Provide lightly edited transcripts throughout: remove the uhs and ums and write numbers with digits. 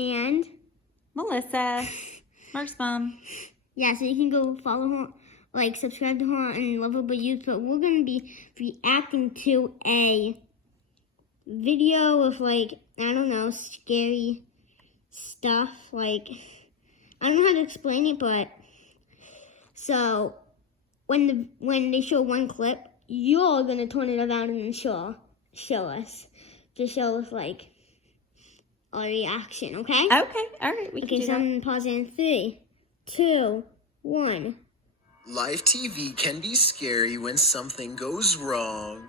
and Melissa, Mark's mom. Yeah, so you can go follow her, subscribe to her on Lovable Youth. But we're gonna be reacting to a video of I don't know, scary stuff. I don't know how to explain it, but so when they show one clip, you're gonna turn it around and show us our reaction, okay? Okay, all right, we can do so that. I'm gonna pause it in 3, 2, 1. Live TV can be scary when something goes wrong.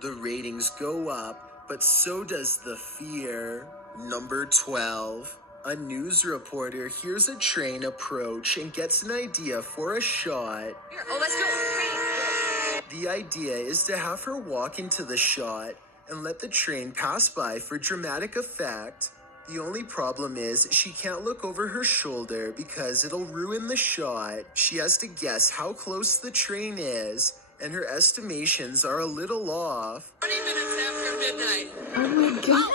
The ratings go up, but so does the fear. Number 12. A news reporter hears a train approach and gets an idea for a shot. Oh, let's go. The idea is to have her walk into the shot and let the train pass by for dramatic effect. The only problem is she can't look over her shoulder because it'll ruin the shot. She has to guess how close the train is, and her estimations are a little off. 20 minutes after midnight. Oh my god!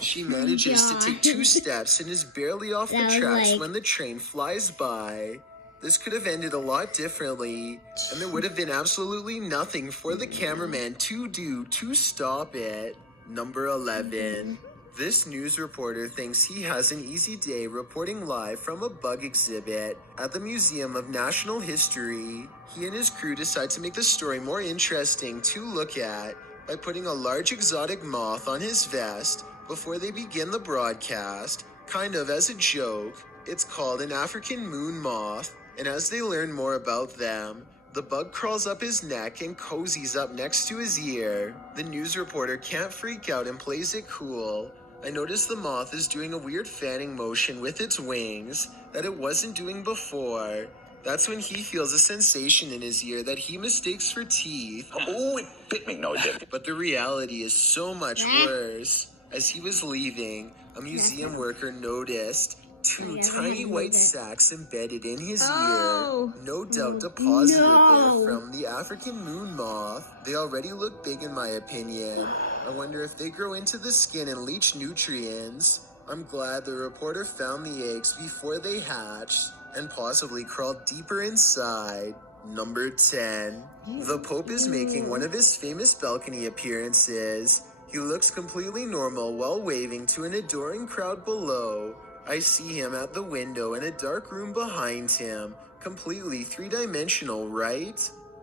She manages to take 2 steps and is barely off the tracks when the train flies by. This could have ended a lot differently, and there would have been absolutely nothing for the cameraman to do to stop it. Number 11. This news reporter thinks he has an easy day reporting live from a bug exhibit at the Museum of National History. He and his crew decide to make the story more interesting to look at by putting a large exotic moth on his vest before they begin the broadcast, kind of as a joke. It's called an African moon moth, and as they learn more about them, the bug crawls up his neck and cozies up next to his ear. The news reporter can't freak out and plays it cool. I noticed the moth is doing a weird fanning motion with its wings that it wasn't doing before. That's when he feels a sensation in his ear that he mistakes for teeth. Oh, it bit me, no it didn't. But the reality is so much worse. As he was leaving, a museum worker noticed 2 tiny white sacs embedded in his ear. No doubt deposited there from the African moon moth. They already look big in my opinion. I wonder if they grow into the skin and leach nutrients. I'm glad the reporter found the eggs before they hatched and possibly crawled deeper inside. Number 10. The Pope is making one of his famous balcony appearances. He looks completely normal while waving to an adoring crowd below. I see him at the window in a dark room behind him, completely 3-dimensional, right?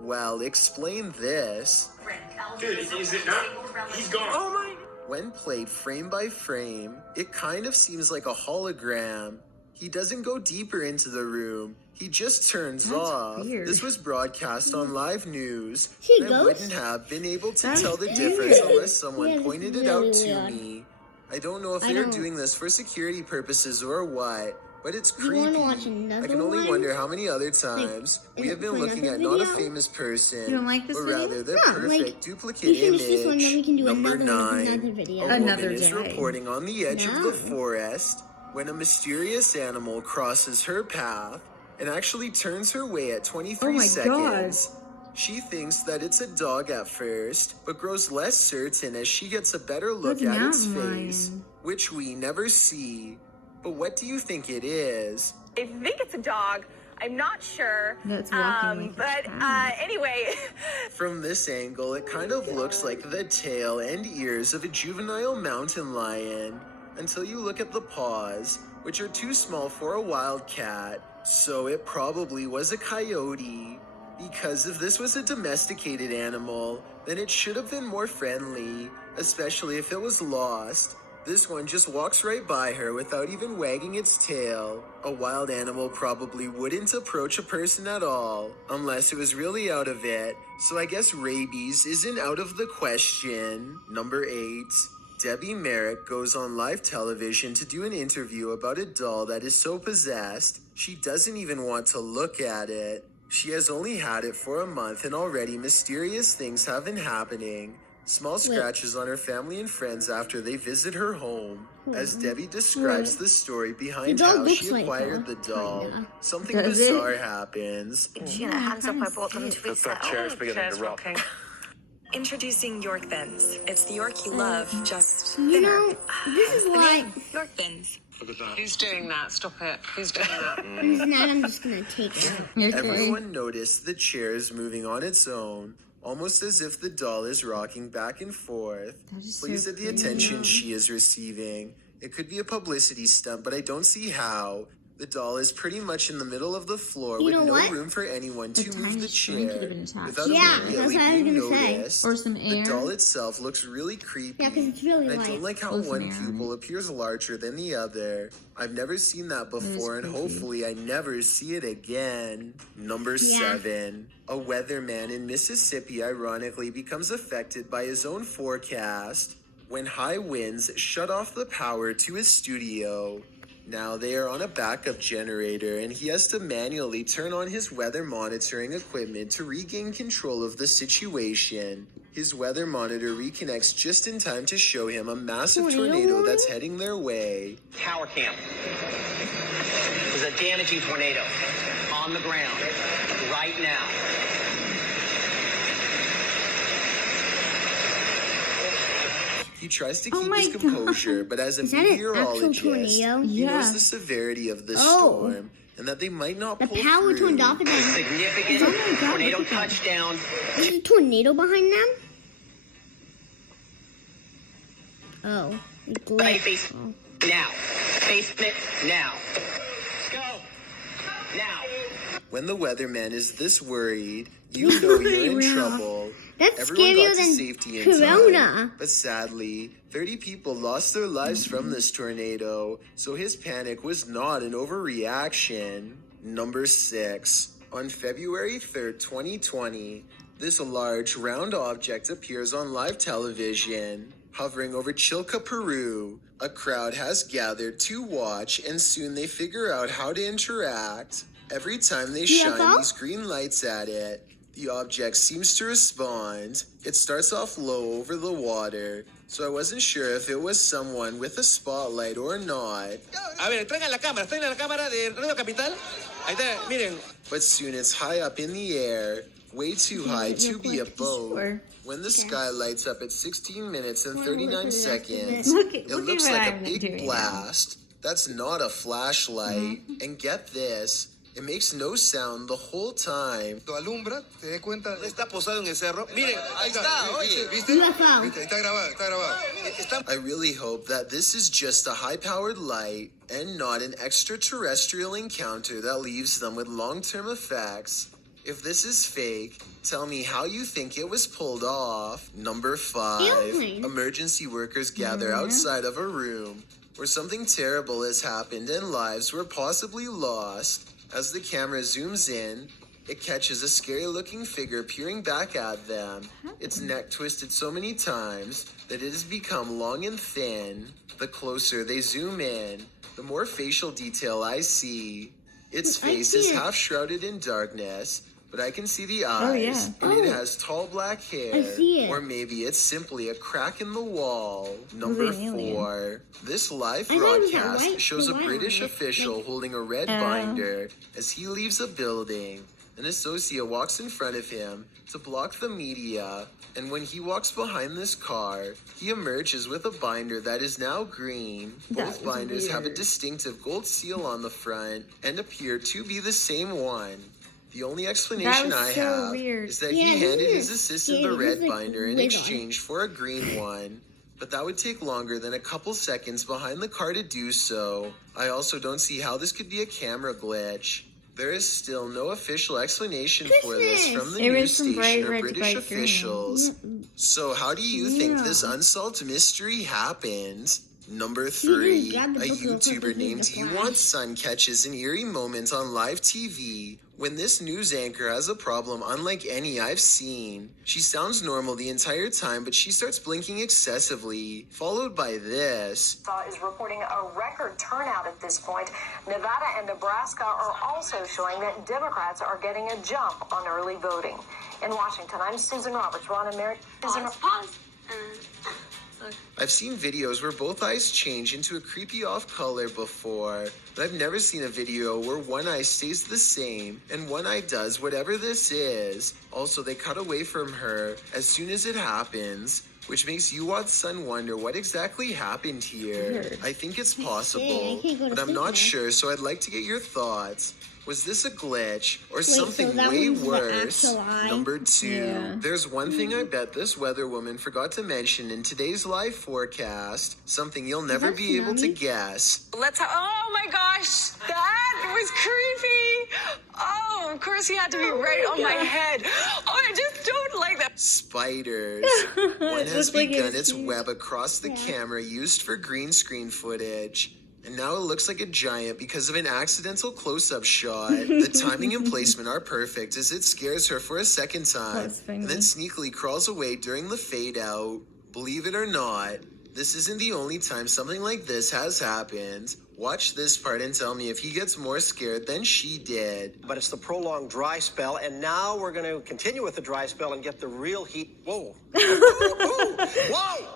Well, explain this. Dude, is it not? He's gone. Oh my. When played frame by frame, it kind of seems like a hologram. He doesn't go deeper into the room. He just turns off. Weird. This was broadcast on live news. She I goes? wouldn't have been able to That's tell the weird. difference unless someone Yeah, pointed it's it out really to weird. me. I don't know if I they're don't- doing this for security purposes or what, but it's You creepy. wanna watch another I can only one? wonder how many other times we have been for looking another at not a video? famous person, You don't like this but video? rather their No, perfect duplicate we finish image. this one, then we can do Number another one with 9. another video. A Another woman is day. reporting on the edge of No. the forest when a mysterious animal crosses her path and actually turns her way at 23 Oh my seconds. She thinks that it's a dog at first, but grows less certain as she gets a better look That's at an its mountain face, lion. which we never see. But what do you think it is? I think it's a dog. I'm not sure. No, it's walking like a but cat. anyway. From this angle, it kind of looks like the tail and ears of a juvenile mountain lion, until you look at the paws, which are too small for a wildcat, so it probably was a coyote. Because if this was a domesticated animal, then it should have been more friendly, especially if it was lost. This one just walks right by her without even wagging its tail. A wild animal probably wouldn't approach a person at all, unless it was really out of it, so I guess rabies isn't out of the question. Number 8. Debbie Merrick goes on live television to do an interview about a doll that is so possessed, she doesn't even want to look at it. She has only had it for a month and already mysterious things have been happening. Small scratches on her family and friends after they visit her home. As Debbie describes the story behind The dog how looks she like acquired her, the doll, kinda. something Does it? bizarre happens. You know, hands up, I bought them to That chair's bigger than the rock. Introducing York Thins. It's the York you love, just You thinner. know, this is like. York Thins. Who's doing that? Stop it. Who's doing that? It's not. I'm just gonna take it. Everyone noticed the chair is moving on its own, almost as if the doll is rocking back and forth. Pleased at the attention she is receiving. It could be a publicity stunt, but I don't see how. The doll is pretty much in the middle of the floor You with know no what? room for anyone to move tiny the string chair could have been attached. without Yeah, immediately that's what I was being gonna say. noticed. Or some The air. doll itself looks really creepy. Yeah, 'cause it's really and I light. don't like how Or some one air. pupil appears larger than the other. I've never seen that before, and creepy. hopefully I never see it again. Number Yeah. 7. A weatherman in Mississippi ironically becomes affected by his own forecast when high winds shut off the power to his studio. Now they are on a backup generator, and he has to manually turn on his weather monitoring equipment to regain control of the situation. His weather monitor reconnects just in time to show him a massive tornado that's heading their way. Tower cam. There's a damaging tornado on the ground right now. He tries to Oh keep my his composure, but as a Is that an actual meteorologist, tornado? he Yeah. knows the severity of the Oh. storm and that they might not The pull power through. turned off and then Significant Oh my God, tornado look at that. touchdown. there's a tornado behind them. Oh, it Ready, glitched. face now. Basement now. Go. Now. When the weatherman is this worried, you know you're in Yeah. trouble. That's Everyone scarier got to than safety in Corona. time, but sadly, 30 people lost their lives from this tornado, so his panic was not an overreaction. Number 6. On February 3rd, 2020, this large, round object appears on live television. Hovering over Chilca, Peru, a crowd has gathered to watch, and soon they figure out how to interact. Every time they shine UFO? these green lights at it, the object seems to respond. It starts off low over the water, so I wasn't sure if it was someone with a spotlight or not. A ver, traigan la cámara de Radio Capital. Ahí está, miren. But soon it's high up in the air, way too high to be a boat. Sure. When the sky lights up at 16 minutes and Well, 39 look at seconds, Look it at looks what like a I'm big doing now. blast. That's not a flashlight. And get this, it makes no sound the whole time. Alumbra, te das cuenta. Está posado en el cerro. Miren, ahí está, oye. ¿Viste? UFO. ¿Viste? Está grabado. I really hope that this is just a high-powered light and not an extraterrestrial encounter that leaves them with long-term effects. If this is fake, tell me how you think it was pulled off. Number 5. Airplane. Emergency workers gather outside of a room where something terrible has happened and lives were possibly lost. As the camera zooms in, it catches a scary-looking figure peering back at them. Its neck twisted so many times that it has become long and thin. The closer they zoom in, the more facial detail I see. Its I face see is it. half shrouded in darkness, but I can see the eyes, yeah. and it Oh. has tall black hair. I see it. Or maybe it's simply a crack in the wall. Number Moving alien. 4. This live I thought it was that broadcast white- shows a the white British one. official Like- holding a red Oh. binder as he leaves a building. An associate walks in front of him to block the media, and when he walks behind this car, he emerges with a binder that is now green. That Both was binders have a weird. distinctive gold seal on the front and appear to be the same one. The only explanation was I so have weird. is that Yeah, he this handed is his assistant the scary. red This is like binder in wiggle. exchange for a green one. But that would take longer than a couple seconds behind the car to do so. I also don't see how this could be a camera glitch. There is still no official explanation for this from the It news was from bright station or red to British bright green. officials. So how do you think Yeah. this unsolved mystery happened? Number just 3, grabbed the a book real quick YouTuber and named hit the You flash. Want Sun catches an eerie moment on live TV when this news anchor has a problem unlike any I've seen. She sounds normal the entire time, but she starts blinking excessively, followed by this. Is reporting a record turnout at this point. Nevada and Nebraska are also showing that Democrats are getting a jump on early voting. In Washington, I'm Susan Roberts. Ron and Mary. Susan, Pause. I've seen videos where both eyes change into a creepy off color before, but I've never seen a video where one eye stays the same and one eye does whatever this is. Also, they cut away from her as soon as it happens, which makes you Son wonder what exactly happened here. I think it's possible, but I'm not sure, so I'd like to get your thoughts. Was this a glitch or something way worse? Number 2, Yeah. there's one thing I bet this weather woman forgot to mention in today's live forecast, something you'll never be able to guess. Oh my gosh, that was creepy. Oh, of course he had to be right on my head. Oh, I just don't like that. Spiders. One has begun its web across the camera used for green screen footage. And now it looks like a giant because of an accidental close-up shot. The timing and placement are perfect as it scares her for a second time and then sneakily crawls away during the fade out. Believe it or not, this isn't the only time something like this has happened. Watch this part and tell me if he gets more scared than she did. But it's the prolonged dry spell, and now we're going to continue with the dry spell and get the real heat. Whoa. Whoa!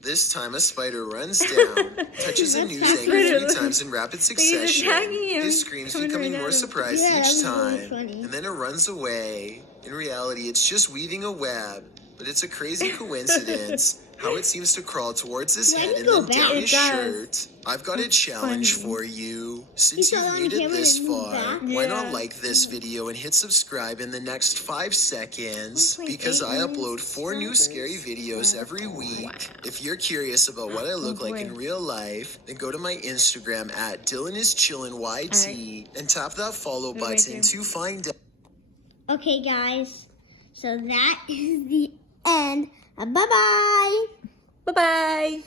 This time, a spider runs down, touches a news anchor 3 times in rapid succession. His screams becoming more surprised each time, and then it runs away. In reality, it's just weaving a web, but it's a crazy coincidence how it seems to crawl towards his head and then down his shirt. I've got a challenge for you. Since you've made it this far, why not like this video and hit subscribe in the next 5 seconds? Because I upload 4 new scary videos every week. If you're curious about what I look like in real life, then go to my Instagram at DylanIsChillinYT and tap that follow button to find out. Okay, guys. So that is the end. Bye-bye. Bye-bye.